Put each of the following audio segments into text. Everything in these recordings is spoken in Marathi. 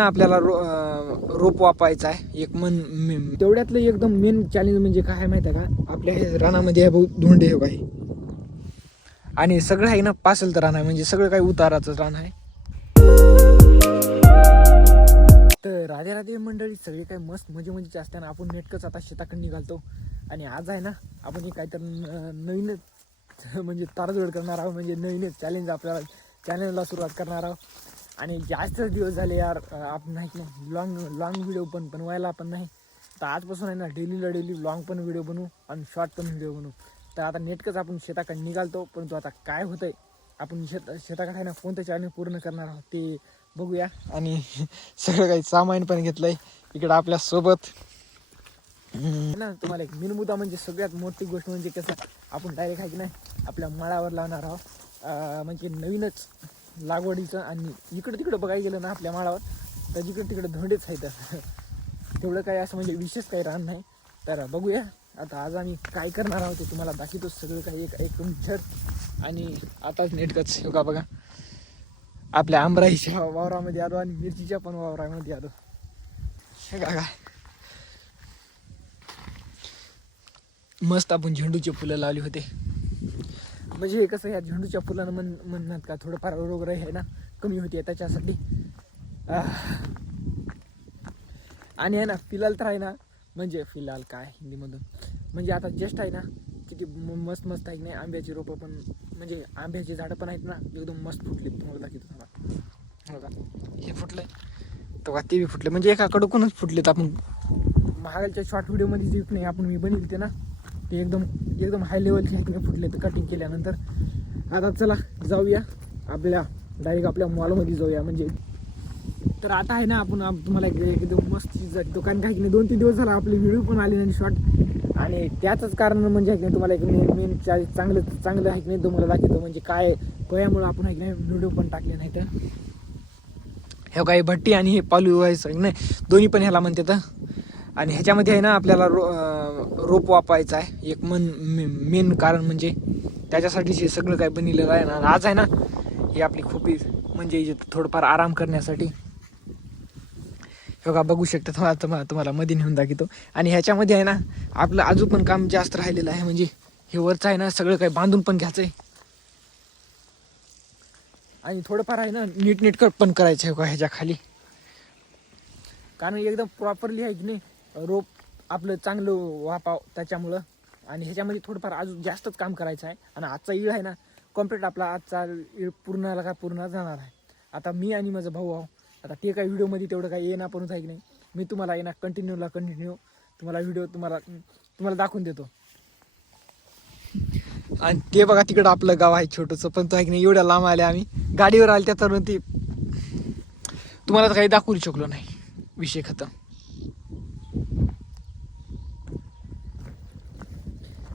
आपल्याला रो रोप वापायचा आहे. एक मन तेवढ्यातलं एकदम मेन चॅलेंज म्हणजे काय आहे माहिती आहे का? आपल्या हे रानामध्ये आहे भाऊ धोंडे हे काही आणि सगळं आहे ना पासेल तर रान आहे. म्हणजे सगळं काही उताराचं रान आहे. तर राधे राधे मंडळी सगळे काही मस्त मजे मजेचे असताना आपण नेटकंच आता शेताकडे निघालतो. आणि आज आहे ना आपण हे काहीतरी न- नवीनच म्हणजे तारजोड करणार आहोत. म्हणजे नवीनच चॅलेंज आपल्याला चॅलेंजला सुरुवात करणार आहोत. आणि जास्त दिवस झाले यार आपण नाही की नाही लॉंग लॉंग व्हिडिओ पण बनवायला पण नाही. तर आजपासून आहे ना डेलीला डेली लॉंग पण व्हिडिओ बनवू आणि शॉर्ट पण व्हिडिओ बनवू. तर आता नेटकंच आपण शेताकडे निघालतो परंतु आता काय होतंय आपण शेत शेताकडे आहे ना कोणतं चॅनल पूर्ण करणार आहोत ते बघूया. आणि सगळं काही सामान पण घेतलं आहे इकडं आपल्यासोबत. ना तुम्हाला एक मेन म्हणजे सगळ्यात मोठी गोष्ट म्हणजे कसं आपण डायरेक्ट आहे की नाही आपल्या माळावर लावणार आहोत. म्हणजे नवीनच लागवडीचं आणि इकडं तिकडं बघायला गेलं ना आपल्या माळावर तर जिकडं तिकडं धोंडेच आहेत. तेवढं काही असं म्हणजे विशेष काही राहणार नाही. तर बघूया. आता आज आम्ही काय करणार आहोत ते तुम्हाला दाखवतो. सगळं काही एक एक छत आणि आताच नेटकच हो का बघा. आपल्या आंबराईच्या वावरामध्ये आलो आणि मिरचीच्या पण वावरामध्ये आलो. हे का काय मस्त आपण झेंडूचे फुलं लावली होते. म्हणजे कसं ह्या झेंडूच्या फुलानं म्हण म्हणणार का थोडंफार रोगराई आहे ना कमी होते त्याच्यासाठी. आणि आहे ना फिलहाल तर आहे ना म्हणजे फिलहाल काय हिंदीमधून. म्हणजे आता जस्ट आहे ना किती म- मस्त मस्त आहे नाही आंब्याची रोपं पण म्हणजे आंब्याची झाडं पण आहेत ना एकदम मस्त फुटली. तुम्हाला दाखवतो थांबा हो का हे फुटलं तो का ते बी फुटलं. म्हणजे एका कडकूनच फुटलेत आपण. महागालच्या शॉर्ट व्हिडिओमध्ये जे नाही आपण मी बनवते ना ते एकदम एकदम हाय लेवलचे आहेत नाही फुटले तर कटिंग केल्यानंतर. आता चला जाऊया आपल्या डायरेक्ट आपल्या मॉलमध्ये जाऊया. म्हणजे तर आता आहे ना आपण तुम्हाला एक- एकदम मस्त चीज दुकान काय की नाही. दोन तीन दिवस झाला आपले व्हिडिओ पण आले नाही शॉर्ट आणि त्याचंच कारण म्हणजे आहे की नाही तुम्हाला एक मेन मेन चांगलं चांगलं आहे की नाही तुम्हाला दाखवतो. म्हणजे काय कोयामुळे आपण आहे की नाही व्हिडिओ पण टाकले नाही तर हे काही भट्टी आणि हे पालू व्हायचं नाही दोन्ही पण ह्याला म्हणते तर आणि ह्याच्यामध्ये आहे ना आपल्याला रो रोप वापरायचा आहे. एक मन मेन कारण म्हणजे त्याच्यासाठीच हे सगळं काय बनलेलं आहे ना आज आहे ना ही आपली खोपी म्हणजे थोडंफार आराम करण्यासाठी. योगा बघा बघू शकता तुम्हाला तुम्हाला तुम्हाला मध्ये नेऊन दाखवतो. आणि ह्याच्यामध्ये आहे ना आपलं अजून पण काम जास्त राहिलेलं आहे. म्हणजे हे वरचं आहे ना सगळं काही बांधून पण घ्यायचं आहे. आणि थोडंफार आहे ना नीटनीटकट पण करायचं आहे बघा ह्याच्या खाली. कारण एकदम प्रॉपरली आहे की नाही रोप आपलं चांगलं वापाव त्याच्यामुळं. आणि ह्याच्यामध्ये थोडंफार अजून जास्तच काम करायचं आहे. आणि आजचा ईळ आहे ना कंप्लीट आपला आजचा ईळ पूर्णला का पूर्ण जाणार आहे. आता मी आणि माझा भाऊ आहो. आता ते काय व्हिडिओमध्ये तेवढं काय येणार पण आहे की नाही. मी तुम्हाला येणार कंटिन्यूला कंटिन्यू तुम्हाला व्हिडिओ तुम्हाला तुम्हाला दाखवून देतो. आणि ते बघा तिकडं आपलं गाव आहे छोटंसं पण तो आहे की नाही एवढ्या लांब आले आम्ही. गाडीवर आले त्या तरुण ती. तुम्हाला तर काही दाखवू शकलो नाही. विषय खतम.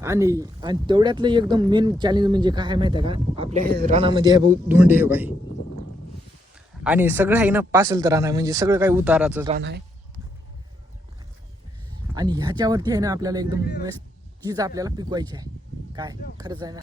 आणि आणि तेवढ्यातलं एकदम मेन चॅलेंज म्हणजे काय आहे माहिती आहे का? आपल्या हे रानामध्ये आहे भाऊ धोंडे हे काही आणि सगळं आहे ना पासल तर रान आहे. म्हणजे सगळं काही उताराचं रान आहे. आणि ह्याच्यावरती आहे ना आपल्याला एकदम मस्त चीज आपल्याला पिकवायची आहे. काय? खरंच आहे ना?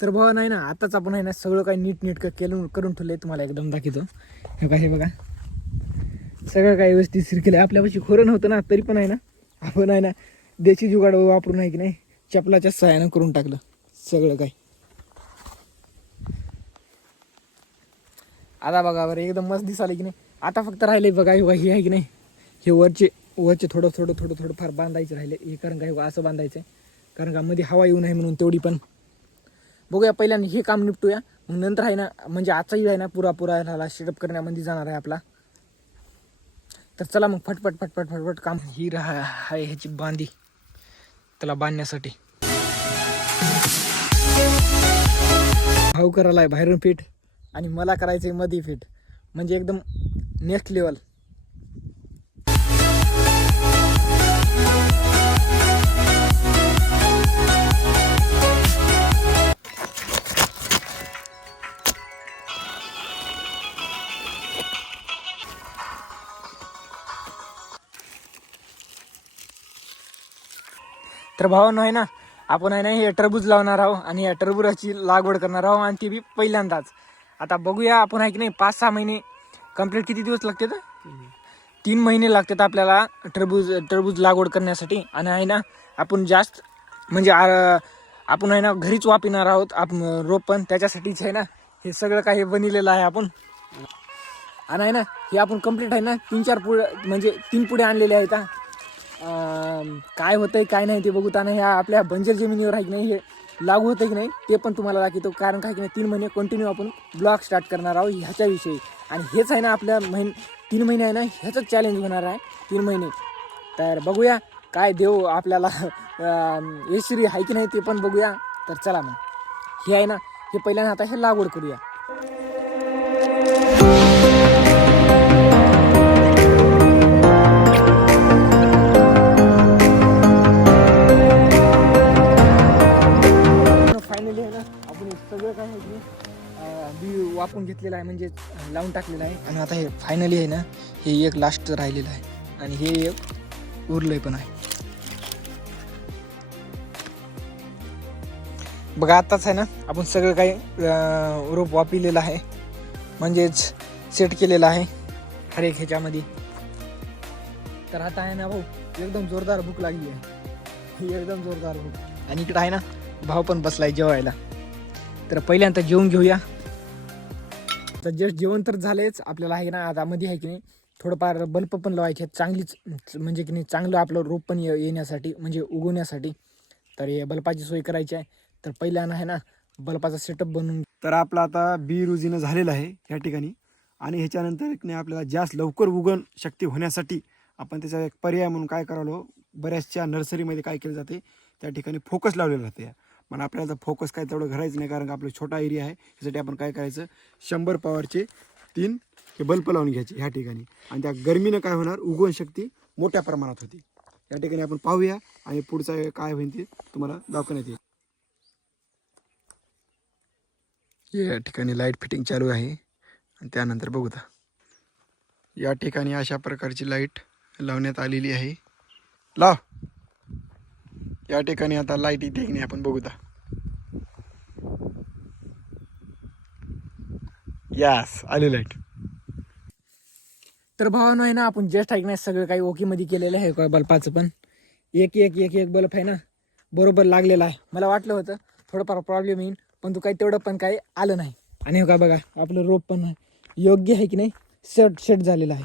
तर भावा नाही ना आताच आपण आहे ना सगळं काही नीट नीट केलं करून ठेवलं आहे तुम्हाला एकदम दाखवतो. हे का हे बघा. सगळं काही व्यवस्थित केलं आपल्यापाशी खोरं नव्हतं ना तरी पण आहे ना. आपण आहे ना देशी जुगाड वापरून आहे की नाही चपलाच्या सहाय्यानं करून टाकलं. सगळं काही. आता बघा बरं एकदम मस्त दिसाले की नाही. आता फक्त राहिले बघा हे हे आहे की नाही. हे वरचे वरचे थोडं थोडं थोडं थोडं फार बांधायचं राहिले हे कारण काय असं बांधायचं आहे कारण का मध्ये हवा येऊ नये म्हणून तेवढी पण बघूया पहिल्याने हे काम निपटूया. मग नंतर आहे ना म्हणजे आजचाही आहे ना पुरा पुरा ह्याला शेटअप करण्यामध्ये जाणार आहे आपला. तर चला मग फटफट फटफट फटफट काम. ही राहा आहे ह्याची बांधी. त्याला बांधण्यासाठी. भाऊ करायला आहे बाहेरून फिट आणि मला करायचं आहे मध्ये फिट. म्हणजे एकदम नेक्स्ट लेवल तर भावानं आहे ना आपण आहे ना हे टरबूज लावणार आहोत आणि या टरबुजाची लागवड करणार आहोत आणि ती बी पहिल्यांदाच. आता बघूया आपण आहे की नाही पाच सहा महिने कंप्लीट किती दिवस लागतात तीन महिने लागतात आपल्याला टरबूज टरबूज लागवड करण्यासाठी. आणि आहे ना आपण जास्त म्हणजे आपण आहे ना घरीच वापिणार आहोत आपण रोप पण त्याच्यासाठीच आहे ना हे सगळं काही बनलेलं आहे आपण. आणि आहे ना हे आपण कंप्लीट आहे ना तीन चार पुढे म्हणजे तीन पुढे आणलेले आहेत काय होतंय काय नाही ते बघूताना ह्या आपल्या बंजर जमिनीवर आहे की नाही हे लागू होतं की नाही ते पण तुम्हाला दाखवतो. कारण काय की नाही तीन महिने कंटिन्यू आपण ब्लॉग स्टार्ट करणार आहोत ह्याच्याविषयी. आणि हेच आहे ना आपल्या महिन तीन महिने आहे ना ह्याचंच चॅलेंज होणार आहे तीन महिने. तर बघूया काय देऊ आपल्याला अं, यशस्वी आहे की नाही ते पण बघूया. तर चला मग. हे आहे ना हे पहिल्यांदा आता हे लागवड करूया. टाकलेलं आहे. आणि आता हे फायनली आहे ना हे एक लास्ट राहिलेलं आहे. आणि हे एक उरलंय पण आहे. बघा आताच आहे ना आपण सगळं काही रोप वापिलेलं आहे. म्हणजेच सेट केलेलं आहे. हर एक ह्याच्यामध्ये. तर आता आहे ना भाऊ एकदम जोरदार भूक लागली आहे. ही एकदम जोरदार भूक. आणि इकडं आहे ना भाऊ पण बसलाय जेवायला. तर पहिल्यांदा जेवून घेऊया. तर जस्ट जेवण तर झालेच आपल्याला आहे ना आता मध्ये आहे की नाही थोडंफार बल्ब पण लावायचे आहेत. चांगलीच म्हणजे की नाही चांगलं आपलं रोप पण ये- येण्यासाठी म्हणजे उगवण्यासाठी. तर हे बल्बाची सोय करायची आहे. तर पहिल्यानं आहे ना बल्बाचा सेटअप बनवून तर आपला आता बी रुजीनं झालेलं आहे या ठिकाणी. आणि ह्याच्यानंतर की नाही आपल्याला जास्त लवकर उगवण शक्ती होण्यासाठी आपण त्याचा एक पर्याय म्हणून काय करावलो बऱ्याचशा नर्सरीमध्ये काय केलं जाते त्या ठिकाणी फोकस लावलेलं राहते. पण आपल्याला फोकस काय तेवढं घरायचं नाही कारण का आपला छोटा एरिया आहे. त्यासाठी आपण काय करायचं? शंभर पॉवरचे तीन हे बल्ब लावून घ्यायचे ह्या ठिकाणी. आणि त्या गरमीनं काय होणार? उगवण शक्ती मोठ्या प्रमाणात होती. या ठिकाणी आपण पाहूया आणि पुढचा काय होईल ते तुम्हाला दाखवण्यात येईल. या ठिकाणी लाइट फिटिंग चालू आहे. आणि त्यानंतर बघूता या ठिकाणी अशा प्रकारची लाइट लावण्यात आलेली आहे. लाव. या ठिकाणी आता लाइट इथे की नाही आपण बघूता यास आली लाइट तर भावानो आहे ना आपण जस्ट ऐकण्यात सगळं काही ओकेमध्ये केलेलं आहे का बल्बाचं पण? एक एक एक एक बल्ब आहे ना बरोबर लागलेला आहे. मला वाटलं होतं थोडंफार प्रॉब्लेम येईल पण तू काही तेवढं पण काही आलं नाही. आणि हो का बघा आपलं रोप पण योग्य आहे की नाही सेट सेट झालेलं आहे.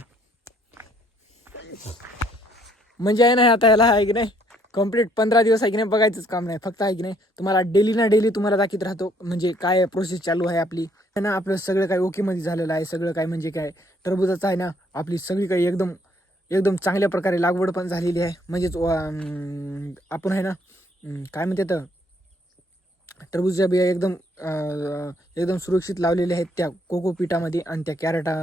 म्हणजे आहे ना आता याला आहे की नाही कंप्लीट पंधरा दिवस आहे की नाही बघायचंच काम नाही. फक्त आहे की नाही तुम्हाला डेली ना डेली तुम्हाला दाखवत राहतो म्हणजे काय प्रोसेस चालू आहे आपली. आहे ना आपलं सगळं काही ओकेमध्ये झालेलं आहे सगळं काय म्हणजे काय टरबुजाचं आहे ना आपली सगळी काही एकदम एकदम चांगल्या प्रकारे लागवड पण झालेली आहे. म्हणजेच आपण आहे ना काय म्हणते तर टरबूजच्या बिया एकदम एकदम सुरक्षित लावलेल्या आहेत त्या कोकोपीटामध्ये आणि त्या कॅरेटा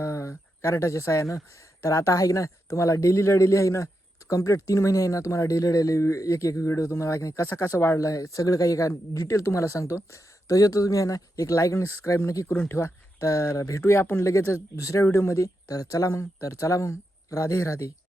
कॅरेटाच्या साह्यानं. तर आता आहे की ना तुम्हाला डेलीला डेली आहे ना कंप्लीट तीन महिने आहे ना तुम्हाला डेली डेली एक एक व्हिडिओ तुम्हाला ऐकणे नाही कसा कसा वाढला आहे सगळं काही एका डिटेल तुम्हाला सांगतो. तर तो तुम्ही आहे ना एक लाईक आणि सबस्क्राईब नक्की करून ठेवा. तर भेटूया आपण लगेच दुसऱ्या व्हिडिओमध्ये तर चला मग तर चला मग. राधे राधे.